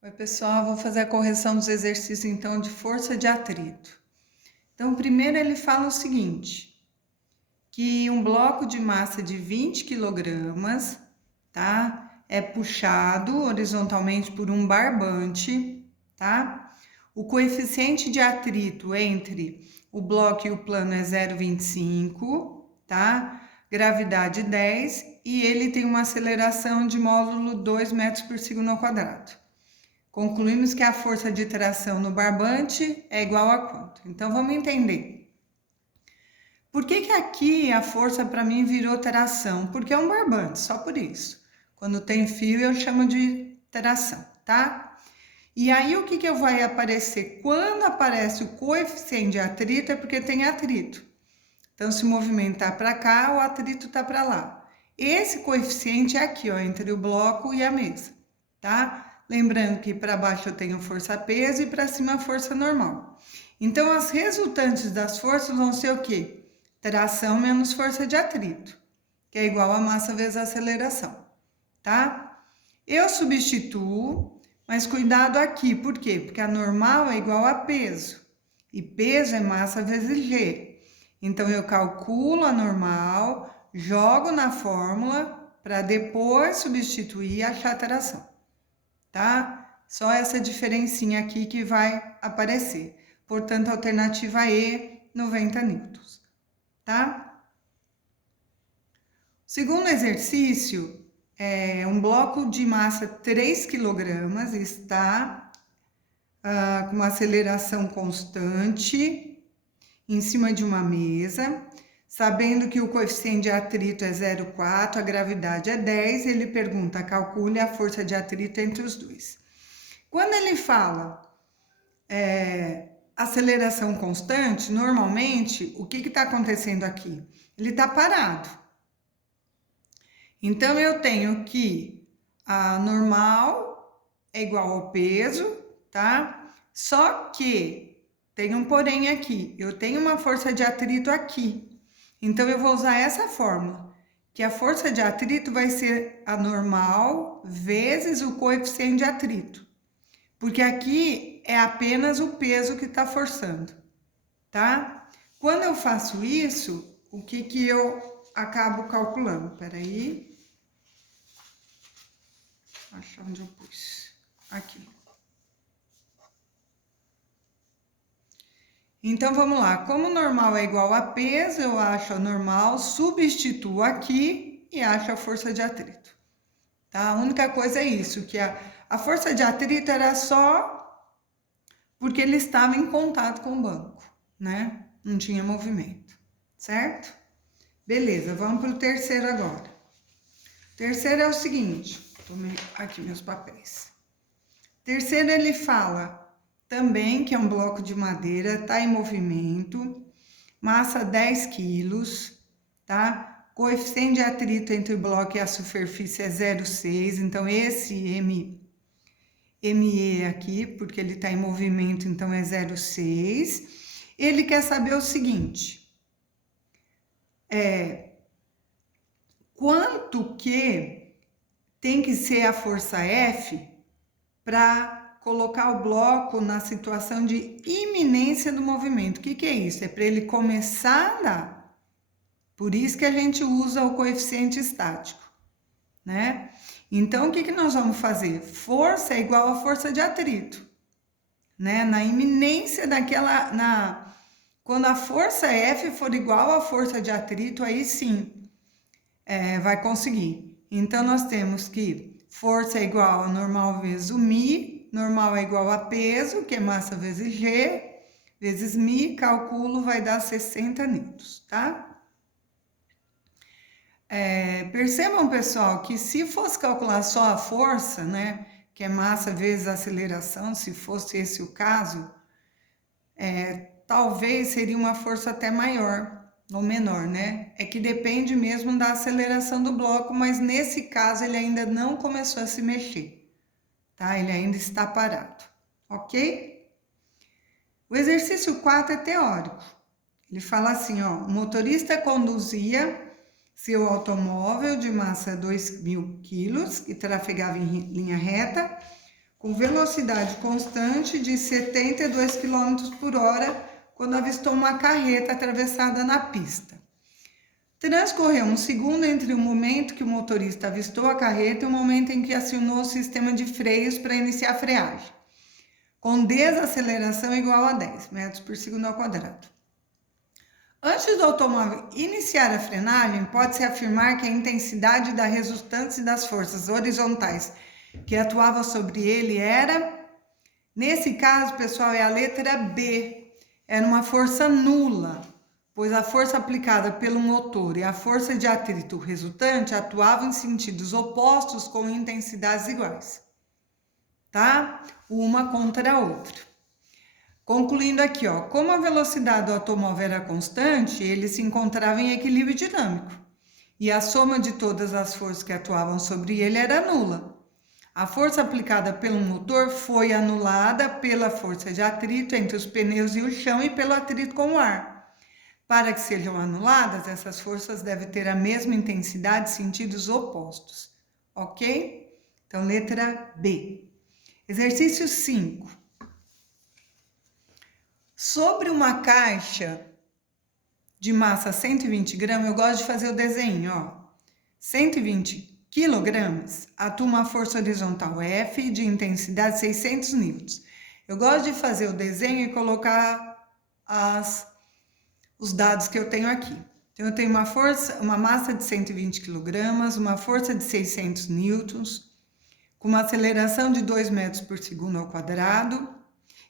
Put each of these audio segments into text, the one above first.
Oi, pessoal, vou fazer a correção dos exercícios então de força de atrito. Então, primeiro ele fala o seguinte, que um bloco de massa de 20 quilogramas, tá? É puxado horizontalmente por um barbante, tá? O coeficiente de atrito entre o bloco e o plano é 0,25, tá? Gravidade 10 e ele tem uma aceleração de módulo 2 metros por segundo ao quadrado. Concluímos que a força de tração no barbante é igual a quanto? Então, vamos entender. Por que aqui a força para mim virou tração? Porque é um barbante, só por isso. Quando tem fio, eu chamo de tração, tá? E aí, o que vai aparecer? Quando aparece o coeficiente de atrito, é porque tem atrito. Então, se o movimento tá para cá, o atrito tá para lá. Esse coeficiente é aqui, ó, entre o bloco e a mesa, tá? Lembrando que para baixo eu tenho força-peso e para cima força normal. Então, as resultantes das forças vão ser o quê? Tração menos força de atrito, que é igual a massa vezes a aceleração, tá? Eu substituo, mas cuidado aqui, por quê? Porque a normal é igual a peso, e peso é massa vezes G. Então, eu calculo a normal, jogo na fórmula, para depois substituir e achar a tração, tá? Só essa diferencinha aqui que vai aparecer. Portanto, alternativa E, 90 newtons, tá? Segundo exercício, um bloco de massa 3 kg está com uma aceleração constante em cima de uma mesa, sabendo que o coeficiente de atrito é 0,4, a gravidade é 10, ele pergunta, calcule a força de atrito entre os dois. Quando ele fala aceleração constante, normalmente, o que está acontecendo aqui? Ele está parado. Então, eu tenho que a normal é igual ao peso, tá? Só que tem um porém aqui, eu tenho uma força de atrito aqui. Então, eu vou usar essa fórmula, que a força de atrito vai ser a normal vezes o coeficiente de atrito. Porque aqui é apenas o peso que está forçando, tá? Quando eu faço isso, o que eu acabo calculando? Peraí. Achar onde eu pus. Aqui. Então, vamos lá. Como normal é igual a peso, eu acho a normal, substituo aqui e acho a força de atrito. Tá? A única coisa é isso, que a força de atrito era só porque ele estava em contato com o banco, né? Não tinha movimento, certo? Beleza, vamos para o terceiro agora. O terceiro é o seguinte, tomei aqui meus papéis. Terceiro, ele fala também que é um bloco de madeira, está em movimento, massa 10 quilos, tá? Coeficiente de atrito entre o bloco e a superfície é 0,6, então esse ME aqui, porque ele está em movimento, então é 0,6. Ele quer saber o seguinte, quanto que tem que ser a força F para colocar o bloco na situação de iminência do movimento. O que é isso? É para ele começar a andar. Por isso que a gente usa o coeficiente estático, né? Então, o que nós vamos fazer? Força é igual a força de atrito, né? Na iminência daquela... Quando a força F for igual à força de atrito, aí sim, vai conseguir. Então, nós temos que força é igual a normal vezes o μ, normal é igual a peso, que é massa vezes G, vezes μ, calculo, vai dar 60 newtons, tá? Percebam, pessoal, que se fosse calcular só a força, né, que é massa vezes aceleração, se fosse esse o caso, talvez seria uma força até maior ou menor, né? É que depende mesmo da aceleração do bloco, mas nesse caso ele ainda não começou a se mexer, tá? Ele ainda está parado, ok? O exercício 4 é teórico. Ele fala assim, ó, o motorista conduzia seu automóvel de massa 2.000 quilos e trafegava em linha reta com velocidade constante de 72 km por hora quando avistou uma carreta atravessada na pista. Transcorreu um segundo entre o momento que o motorista avistou a carreta e o momento em que acionou o sistema de freios para iniciar a freagem, com desaceleração igual a 10 metros por segundo ao quadrado. Antes do automóvel iniciar a frenagem, pode-se afirmar que a intensidade da resultante das forças horizontais que atuavam sobre ele era, nesse caso, pessoal, é a letra B, era uma força nula, pois a força aplicada pelo motor e a força de atrito resultante atuavam em sentidos opostos com intensidades iguais, tá? Uma contra a outra. Concluindo aqui, ó, como a velocidade do automóvel era constante, ele se encontrava em equilíbrio dinâmico e a soma de todas as forças que atuavam sobre ele era nula. A força aplicada pelo motor foi anulada pela força de atrito entre os pneus e o chão e pelo atrito com o ar. Para que sejam anuladas, essas forças devem ter a mesma intensidade em sentidos opostos, ok? Então, letra B. Exercício 5. Sobre uma caixa de massa 120 gramas, eu gosto de fazer o desenho, ó. 120 quilogramas, atua uma força horizontal F de intensidade 600 newtons. Eu gosto de fazer o desenho e colocar os dados que eu tenho aqui. Então, eu tenho uma massa de 120 quilogramas, uma força de 600 newtons, com uma aceleração de 2 metros por segundo ao quadrado.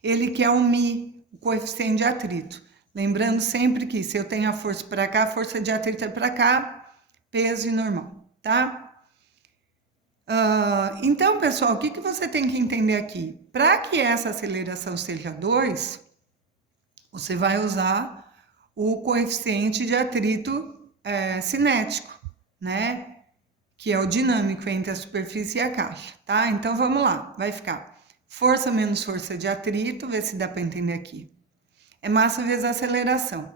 Ele quer o μ, o coeficiente de atrito. Lembrando sempre que se eu tenho a força para cá, a força de atrito é para cá, peso e normal, tá? Então, pessoal, o que você tem que entender aqui? Para que essa aceleração seja 2, você vai usar o coeficiente de atrito cinético, né? Que é o dinâmico entre a superfície e a caixa, tá? Então, vamos lá, vai ficar força menos força de atrito, vê se dá para entender aqui. É massa vezes aceleração.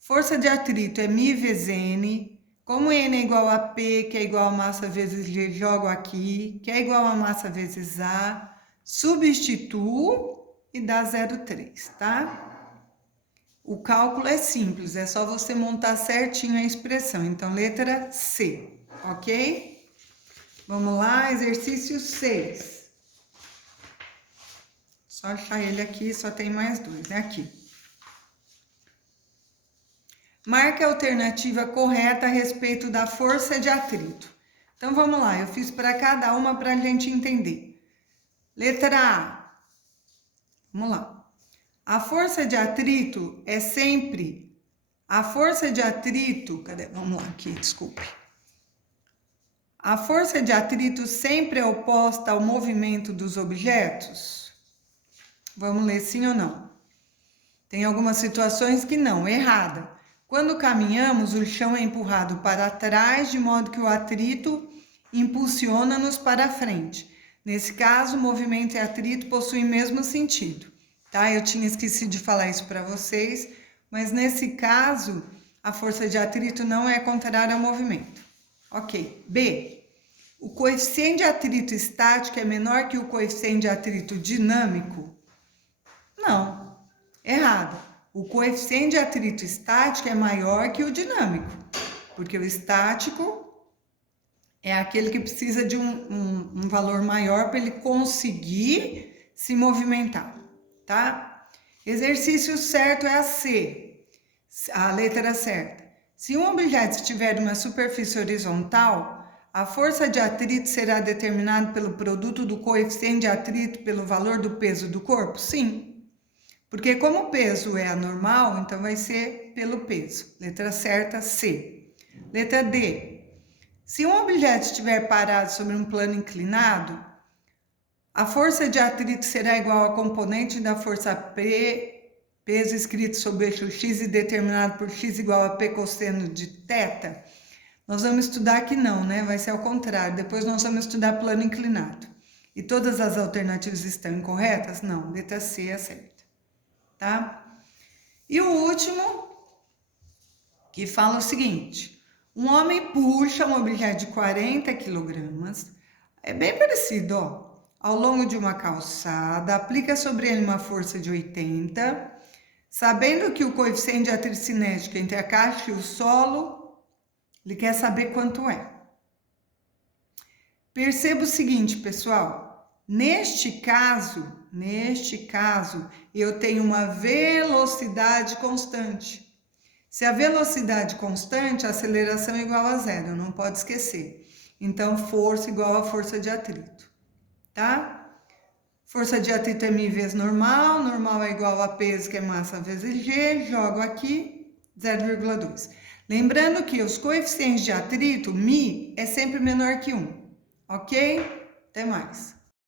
Força de atrito é μ vezes N. Como N é igual a P, que é igual a massa vezes G, jogo aqui, que é igual a massa vezes A, substituo e dá 0,3, tá? O cálculo é simples, é só você montar certinho a expressão. Então, letra C, ok? Vamos lá, exercício 6. Só achar ele aqui, só tem mais 2, né? Aqui. Marque a alternativa correta a respeito da força de atrito. Então, vamos lá, eu fiz para cada uma para a gente entender. Letra A. Vamos lá. A força de atrito é sempre... A força de atrito... Cadê? Vamos lá, aqui, desculpe. A força de atrito sempre é oposta ao movimento dos objetos? Vamos ler sim ou não. Tem algumas situações que não, errada. Quando caminhamos, o chão é empurrado para trás, de modo que o atrito impulsiona-nos para frente. Nesse caso, movimento e atrito possuem o mesmo sentido, tá? Eu tinha esquecido de falar isso para vocês, mas nesse caso, a força de atrito não é contrária ao movimento. Ok. B. O coeficiente de atrito estático é menor que o coeficiente de atrito dinâmico? Não. Errado. O coeficiente de atrito estático é maior que o dinâmico, porque o estático é aquele que precisa de um valor maior para ele conseguir se movimentar, tá? Exercício certo é a C, a letra certa. Se um objeto estiver em uma superfície horizontal, a força de atrito será determinada pelo produto do coeficiente de atrito pelo valor do peso do corpo? Sim. Porque como o peso é anormal, então vai ser pelo peso. Letra certa, C. Letra D. Se um objeto estiver parado sobre um plano inclinado, a força de atrito será igual à componente da força P, peso escrito sobre o eixo X e determinado por X igual a P cosseno de θ? Nós vamos estudar que não, né? Vai ser ao contrário. Depois nós vamos estudar plano inclinado. E todas as alternativas estão incorretas? Não. Letra C é certa. Tá? E o último, que fala o seguinte: um homem puxa um objeto de 40 quilogramas, é bem parecido, ó, ao longo de uma calçada, aplica sobre ele uma força de 80, sabendo que o coeficiente de atrito cinético entre a caixa e o solo, ele quer saber quanto é. Perceba o seguinte, pessoal, neste caso, eu tenho uma velocidade constante. Se a velocidade constante, a aceleração é igual a zero, não pode esquecer. Então, força igual a força de atrito, tá? Força de atrito é μ vezes normal, normal é igual a peso, que é massa vezes G, jogo aqui, 0,2. Lembrando que os coeficientes de atrito, μ, é sempre menor que 1, ok? Até mais.